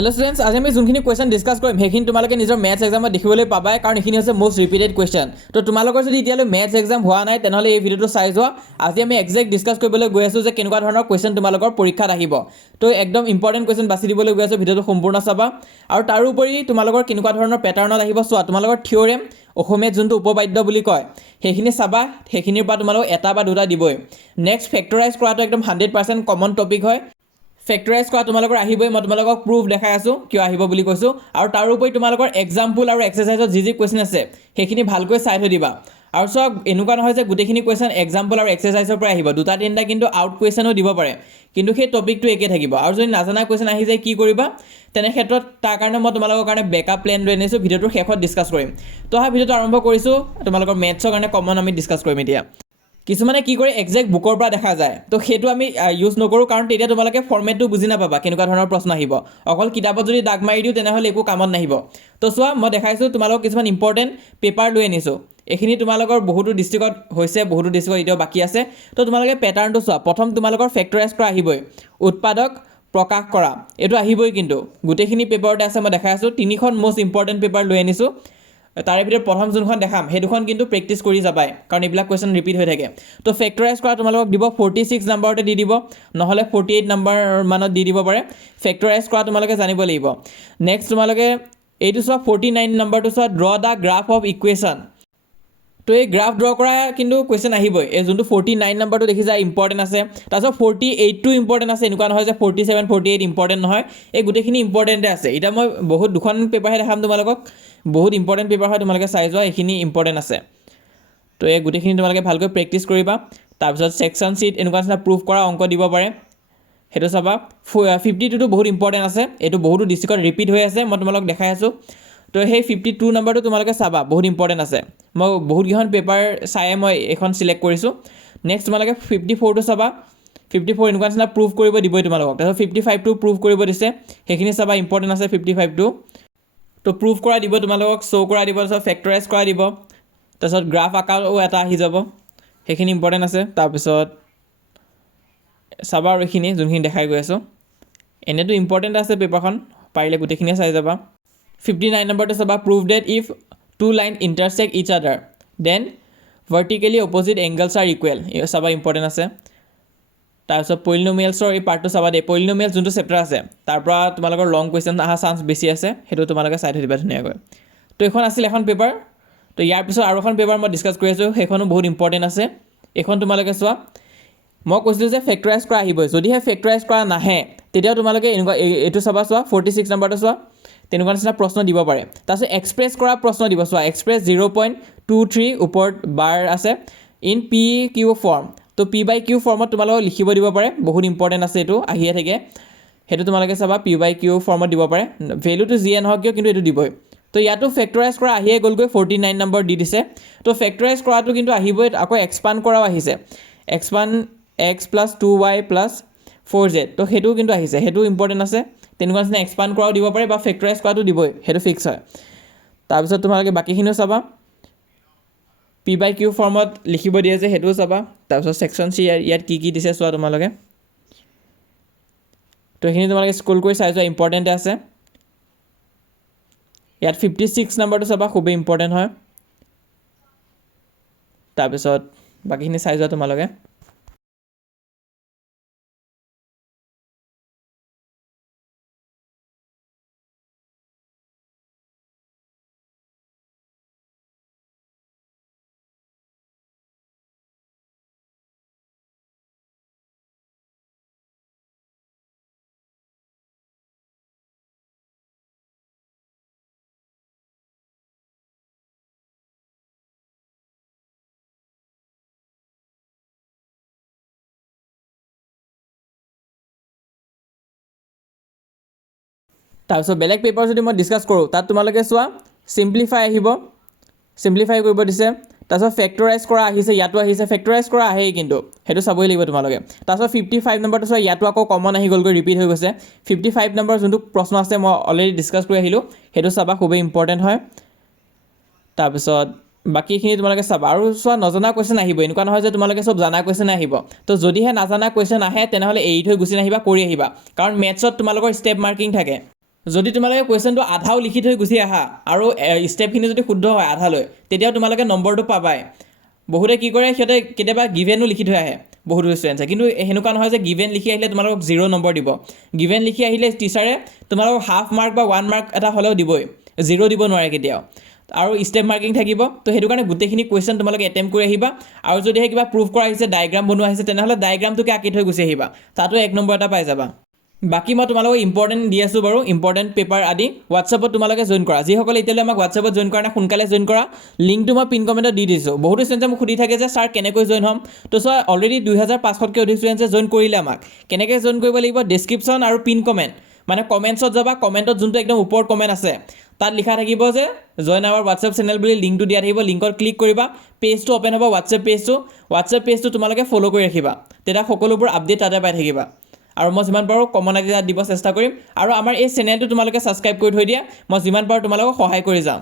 Hello students, आज আমি যোনখিনি কোৱেশ্যন ডিসকাস কৰিম সেইখিনি তোমালোকে নিজৰ ম্যাথছ এক্সামত দেখিবলৈ পাবা কাৰণ এইখিনি হৈছে মোস্ট ৰিপিটেড কোৱেশ্যন। তো তোমালোকৰ যদি এতিয়ালৈ ম্যাথছ এক্সাম হোৱা নাই তেনেহলে এই ভিডিওটো চাই যোৱা। আজি আমি এক্সাক্ট ডিসকাস কৰিবলৈ গৈ আছো যে কেনেকুৱা ধৰণৰ কোৱেশ্যন তোমালোকৰ পৰীক্ষাত আহিব। তো একদম ইম্পৰ্টেন্ট কোৱেশ্যন বাছি দিবলৈ গৈ আছো, ভিডিওটো সম্পূৰ্ণ চাবা। আৰু তাৰ উপৰি তোমালোকৰ কেনেকুৱা ধৰণৰ প্যাটাৰ্ণত আহিব চোৱা। তোমালোকৰ থিওৰেম অসমীয়াত যোনটো উপবাদ্য বুলি কয় সেইখিনি চাবা, সেইখিনিৰ পৰা তোমালোক এটা বা দুটা দিবই। নেক্সট ফেক্টৰাইজ কৰাটো একদম 100% কমন টপিক হয়। ফেক্টৰাইজ কৰা তোমালোকৰ আহিবই, মই তোমালোকক প্ৰুফ দেখাই আছো কিয় আহিব বুলি কৈছো। আৰু তাৰ উপৰি তোমালোকৰ এক্সাম্পল আৰু এক্সাৰসাইজত যি কোৱেশ্যন আছে সেইখিনি ভালকৈ চাই থৈ দিবা। আৰু সব এনেকুৱা নহয় যে গোটেইখিনি কোৱেশ্যন এক্সাম্পল আৰু এক্সাৰসাইজৰ পৰা আহিব, দুটা তিনিটা কিন্তু আউট কোৱেশ্যনো দিব পাৰে, কিন্তু সেই টপিকটো একে থাকিব। আৰু যদি নাজানা কোৱেশ্যন আহি যায় কি কৰিবা, তেনে ক্ষেত্ৰত তাৰ কাৰণে মই তোমালোকৰ কাৰণে বেকআপ প্লেন লৈ আনিছো, ভিডিওটোৰ শেষত ডিসকাস কৰিম। তো ভিডিওটো আৰম্ভ কৰিছো, তোমালোকৰ ম্যাথছৰ কাৰণে কমন আমি ডিসকাস কৰিম এতিয়া। কিছুমানে কি কৰে এক্সাক্ট বুকৰ পৰা দেখা যায়, তো সেইটো আমি ইউজ নকৰোঁ কাৰণ তেতিয়া তোমালোকে ফৰ্মেটটো বুজি নাপাবা কেনেকুৱা ধৰণৰ প্ৰশ্ন আহিব। অকল কিতাপত যদি দাগ মাৰি দিওঁ তেনেহ'লে একো কামত নাহিব। তো চোৱা, মই দেখাইছোঁ তোমালোকক কিছুমান ইম্পৰ্টেণ্ট পেপাৰ লৈ আনিছোঁ। এইখিনি তোমালোকৰ বহুতো ডিষ্ট্ৰিক্টত হৈছে, বহুতো ডিষ্ট্ৰিক্টত এতিয়াও বাকী আছে। তো তোমালোকে পেটাৰ্ণটো চোৱা। প্ৰথম তোমালোকৰ ফেক্টৰাইজ কৰা আহিবই, উৎপাদক প্ৰকাশ কৰা এইটো আহিবই, কিন্তু গোটেইখিনি পেপাৰতে আছে। মই দেখাই আছোঁ তিনিখন মোষ্ট ইম্পৰ্টেণ্ট পেপাৰ লৈ আনিছোঁ। তাৰে ভিতৰত প্ৰথম যোনখন দেখাম সেই দুখন কিন্তু প্ৰেক্টিছ কৰি যাবাই, কাৰণ এইবিলাক কুৱেশ্যন ৰিপিট হৈ থাকে। তো ফেক্টৰাইজ কৰা তোমালোকক দিব 46 নাম্বাৰতে দি দিব, নহ'লে 48 নাম্বাৰ মানত দি দিব পাৰে। ফেক্টৰাইজ কৰা তোমালোকে জানিব লাগিব। নেক্সট তোমালোকে এইটো চোৱা, 49 নাম্বাৰটো চোৱা, draw the graph of equation. তো এই গ্ৰাফ ড্ৰ কৰা কিন্তু কুৱেশ্যন আহিবই। এই যোনটো 49 নাম্বাৰটো দেখিছা ইম্পৰ্টেণ্ট আছে, তাৰপিছত 48টো ইম্পৰ্টেণ্ট আছে। এনেকুৱা নহয় যে 47 48 ইম্পৰ্টেণ্ট নহয়, এই গোটেইখিনি ইম্পৰ্টেণ্টে আছে। এতিয়া মই দুখন পেপাৰহে দেখাম তোমালোকক, বহুত ইম্পৰ্টেণ্ট পেপাৰ হয়, তোমালোকে চাই যোৱা, এইখিনি ইম্পৰ্টেণ্ট আছে। তো এই গোটেইখিনি তোমালোকে ভালকৈ প্ৰেক্টিছ কৰিবা। তাৰপিছত ছেকশ্যন চিট এনেকুৱা নিচিনা প্ৰুফ কৰা অংক দিব পাৰে, সেইটো চাবা। 52টো বহুত ইম্পৰ্টেণ্ট আছে, এইটো বহুতো ডিষ্ট্ৰিক্টত ৰিপিট হৈ আছে, মই তোমালোকক দেখাই আছোঁ। তো সেই 52 নাম্বাৰটো তোমালোকে চাবা, বহুত ইম্পৰ্টেণ্ট আছে। মই বহুতকেইখন পেপাৰ চায়ে মই এইখন চিলেক্ট কৰিছোঁ। নেক্সট তোমালোকে 54টো চাবা। 54 এনেকুৱা নিচিনা প্ৰুফ কৰিব দিবই তোমালোকক। তাৰপিছত 55টো প্ৰুফ কৰিব দিছে, সেইখিনি চাবা, ইম্পৰ্টেণ্ট আছে 55টো। তো প্ৰুফ কৰা দিব তোমালোকক, শ্ব' কৰা দিব, তাৰপিছত ফেক্টৰাইজ কৰা দিব, তাৰপিছত গ্ৰাফ আকাৰো এটা আহি যাব, সেইখিনি ইম্পৰ্টেণ্ট আছে। তাৰপিছত চাবা আৰু এইখিনি যোনখিনি দেখাই গৈ আছোঁ, এনেতো ইম্পৰ্টেণ্ট আছে পেপাৰখন, পাৰিলে গোটেইখিনিয়ে চাই যাবা। 59 নম্বৰটো চাবা, prove that if two line intersect each other then vertically opposite angles are equal, চাবা, ইম্পৰ্টেণ্ট আছে। তাৰপিছত পলিনমিয়েলছৰ এই পাৰ্টটো চাবা দেই। পলিনমিয়েলছ যোনটো চেপ্টাৰ আছে তাৰ পৰা তোমালোকৰ লং কুৱেশ্যন অহা চান্স বেছি আছে, সেইটো তোমালোকে চাই থৈ দিবা ধুনীয়াকৈ। তো এইখন আছিল এখন পেপাৰ। তো ইয়াৰ পিছত আৰু এখন পেপাৰ মই ডিছকাছ কৰি আছোঁ, সেইখনো বহুত ইম্পৰ্টেণ্ট আছে। এইখন তোমালোকে চোৱা। মই কৈছিলোঁ যে ফেক্টৰাইজ কৰা আহিবই, যদিহে ফেক্টৰাইজ কৰা নাহে তেতিয়াও তোমালোকে এনেকুৱা এইটো চাবা, চোৱা 46 নাম্বাৰটো চোৱা, তেনেকুৱা নিচিনা প্ৰশ্ন দিব পাৰে। তাৰপিছত এক্সপ্ৰেছ কৰা প্ৰশ্ন দিব, চোৱা, এক্সপ্ৰেছ 0.23 ওপৰত বাৰ আছে ইন পি কিউ ফৰ্ম। তো P/Q ফৰ্মত তোমালোকক লিখিব দিব পাৰে, বহুত ইম্পৰ্টেণ্ট আছে, এইটো আহিয়ে থাকে, সেইটো তোমালোকে চাবা। P/Q ফৰ্মত দিব পাৰে, ভেলুটো যিয়ে নহওক কিয় কিন্তু এইটো দিবই। তো ইয়াতো ফেক্টৰাইজ কৰা আহিয়ে গ'লগৈ, 49 নম্বৰ দি দিছে। তো ফেক্টৰাইজ কৰাটো কিন্তু আহিবই, আকৌ এক্সপাণ্ড কৰাও আহিছে, এক্সপাণ্ড x + 2y + 4z, তো সেইটোও কিন্তু আহিছে, সেইটো ইম্পৰ্টেণ্ট আছে। তেনেকুৱা নিচিনা এক্সপাণ্ড কৰাও দিব পাৰে বা ফেক্টৰাইজ কৰাটো দিবই, সেইটো ফিক্স হয়। তাৰপিছত তোমালোকে বাকীখিনিও চাবা, P/Q ফৰ্মত লিখিব দিয়ে যে সেইটোও চাবা। তাৰপিছত ছেকশ্যন চি ইয়াত কি কি দিছে চোৱা তোমালোকে, তো এইখিনি তোমালোকে স্ক্ৰল কৰি চাই যোৱা, ইম্পৰ্টেণ্টে আছে। ইয়াত 56 নম্বৰটো চাবা, খুবেই ইম্পৰ্টেণ্ট হয়। তাৰপিছত বাকীখিনি চাই যোৱা তোমালোকে। তাৰপিছত বেলেগ পেপাৰ যদি মই ডিছকাছ কৰোঁ, তাত তোমালোকে চোৱা, চিম্প্লিফাই আহিব, চিম্প্লিফাই কৰিব দিছে। তাৰপিছত ফেক্টৰাইজ কৰা আহিছে, ইয়াতো আহিছে, ফেক্টৰাইজ কৰা আহেই কিন্তু সেইটো চাবই লাগিব তোমালোকে। তাৰপিছত 55 নম্বৰটো চোৱা, ইয়াতো আকৌ কমন আহি গ'লগৈ, ৰিপিট হৈ গৈছে। 55 নম্বৰ যোনটো প্ৰশ্ন আছে মই অলৰেডি ডিছকাছ কৰি আহিলোঁ, সেইটো চাবা, খুবেই ইম্পৰ্টেণ্ট হয়। তাৰপিছত বাকীখিনি তোমালোকে চাবা। আৰু চোৱা, নজনা কুৱেশ্যন আহিব, এনেকুৱা নহয় যে তোমালোকে চব জানা কুৱেশ্যনে আহিব। তো যদিহে নাজানা কুৱেশ্যন আহে তেনেহ'লে এৰি থৈ গুচি নাহিবা, কৰি আহিবা, কাৰণ মেথছত তোমালোকৰ ষ্টেপ মাৰ্কিং থাকে। যদি তোমালোকে কুৱেশ্যনটো আধাও লিখি থৈ গুচি আহা আৰু ষ্টেপখিনি যদি শুদ্ধ হয় আধালৈ, তেতিয়াও তোমালোকে নম্বৰটো পাবাই। বহুতে কি কৰে, সিহঁতে কেতিয়াবা গিভেনো লিখি থৈ আহে বহুত ষ্টুডেণ্টছে, কিন্তু সেনেকুৱা নহয় যে গিভেন লিখি আহিলে তোমালোকক 0 নম্বৰ দিব। গিভেন লিখি আহিলে টিচাৰে তোমালোকক হাফ মাৰ্ক বা 1 মাৰ্ক এটা হ'লেও দিবই, 0 দিব নোৱাৰে কেতিয়াও। আৰু ষ্টেপ মাৰ্কিং থাকিব। তো সেইটো কাৰণে গোটেইখিনি কুৱেশ্যন তোমালোকে এটেম্প কৰি আহিবা। আৰু যদিহে কিবা প্ৰুফ কৰা আহিছে, ডায়েগ্ৰাম বনোৱা আহিছে, তেনেহ'লে ডায়েগ্ৰামটোকে আঁকি থৈ গুচি আহিবা, তাতো 1 নম্বৰ এটা পাই যাবা। বাকী মই তোমালোকক ইম্পৰ্টেণ্ট দি আছোঁ বাৰু, ইম্পৰ্টেণ্ট পেপাৰ আদি হোৱাটছএপত তোমালোকে জইন কৰা। যিসকলে এতিয়ালৈ আমাক হোৱাটছএপত জইন কৰা নাই, সোনকালে জইন কৰা। লিংকটো মই পিন কমেণ্টত দি দিছোঁ। বহুতো ষ্টুডেণ্টে মোক সুধি থাকে যে ছাৰ কেনেকৈ জইন হ'ম। তো চোৱা, অলৰেডি 2500তকৈ অধিক ষ্টুডেণ্টে জইন কৰিলে আমাক। কেনেকৈ জইন কৰিব লাগিব, ডেছক্ৰিপশ্যন আৰু পিন কমেণ্ট, মানে কমেণ্টছত যাবা, কমেণ্টত যোনটো একদম ওপৰত কমেণ্ট আছে তাত লিখা থাকিব যে জইন আৱাৰ হোৱাটছএপ চেনেল বুলি লিংকটো দিয়া থাকিব। লিংকত ক্লিক কৰিবা, পেজটো অ'পেন হ'ব, হোৱাটছএপ পেজটো তোমালোকে ফ'ল' কৰি ৰাখিবা, তেতিয়া সকলোবোৰ আপডেট তাতে পাই থাকিবা। আৰু মই যিমান পাৰোঁ কমন আইডি দিব চেষ্টা কৰিম। আৰু আমাৰ এই চেনেলটো তোমালোকে ছাবস্ক্ৰাইব কৰি থৈ দিয়া, মই যিমান পাৰোঁ তোমালোকক সহায় কৰি যাম।